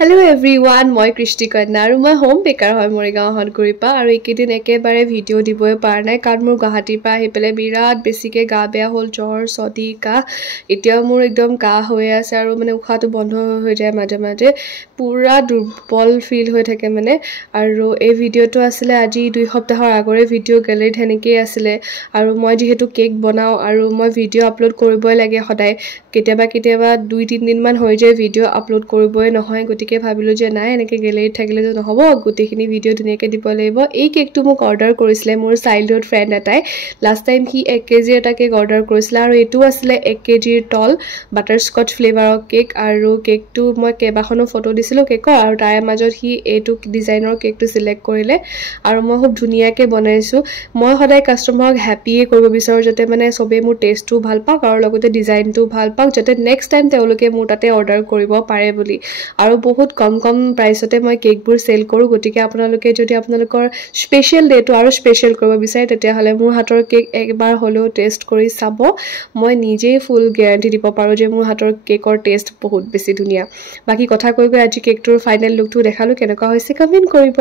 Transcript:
Hello everyone, moi Krishti Kanna aru moi home baker hoy Morigaon Honguripa aru ekedin ekebare video diboy par nai karon mur Guwahati pa ahi pele birat besike ga beya hol jor sodi ka etia mur ekdom ka hoy ase aru mane ukha tu bondho hoy jay maje maje pura durbol feel hoy thake mane aru ei video to asile aji 2 সপ্তাহৰ আগৰে video গ্যালাৰীত হেনেকে আছিল আৰু মই যেহেতু cake বনাও আৰু মই ভিডিও আপলোড কৰিবই লাগে সদায় কেতিয়াবা 2-3 দিন মান হৈ যায় ভিডিও আপলোড কৰিবই নহয় গতিকে ভাবিলো যে নাই এনেকে গ্যালাৰীত থাকিলে যে নহব গতিখিনি ভিডিও ধুনিয়াকে দিব লাগিব এই কেকটো মোক অৰ্ডাৰ কৰিছিলে মোৰ চাইল্ডহুড ফ্ৰেন্ড এটাই লাষ্ট টাইম হি 1 কেজি এটা কেক অৰ্ডাৰ কৰিছিল আৰু এটো আছিল 1 কেজিৰ টল বাটাৰস্কচ ফ্লেভাৰৰ কেক আৰু কেকটো মই কেবাখনো ফটো দিছিলো কেকৰ আৰু তাৰ মাজত হি এটো ডিজাইনৰ কেকটো সিলেক্ট কৰিলে আৰু মই খুব ধুনিয়াকে বনাইছো মই সদায় কাস্টমাৰক হ্যাপিয়ে কৰিব বিচাৰো যাতে মানে সবে মোৰ টেষ্টটো ভাল পাওক আৰু লগতে ডিজাইনটো ভাল পাওক যাতে নেক্সট টাইম তেওঁলোকে মোৰ তাতে অৰ্ডাৰ কৰিব পাৰে বুলি আৰু বহুত কম প্ৰাইসতে মই কেকবোৰ সেল কৰো গতিকে আপোনালোকে যদি আপোনালোকৰ স্পেশাল ডেটো আৰু স্পেশাল কৰিব বিচাৰে তেতিয়া হলে মোৰ হাতৰ কেক একবাৰ হলেও টেষ্ট কৰি চাব মই নিজে ফুল গ্যাৰান্টি দিব পাৰো যে মোৰ হাতৰ কেকৰ টেষ্ট বহুত বেছি ধুনিয়া বাকি কথা কৈ আজি কেকটোৰ ফাইনাল লুকটো দেখালো কেনেকুৱা হৈছে কমেন্ট কৰিব